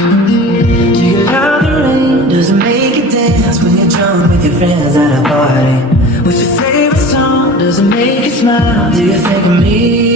Do you love the rain? Does it make you dance when you're drunk with your friends at a party? What's your favorite song? Does it make you smile? Do you think of me?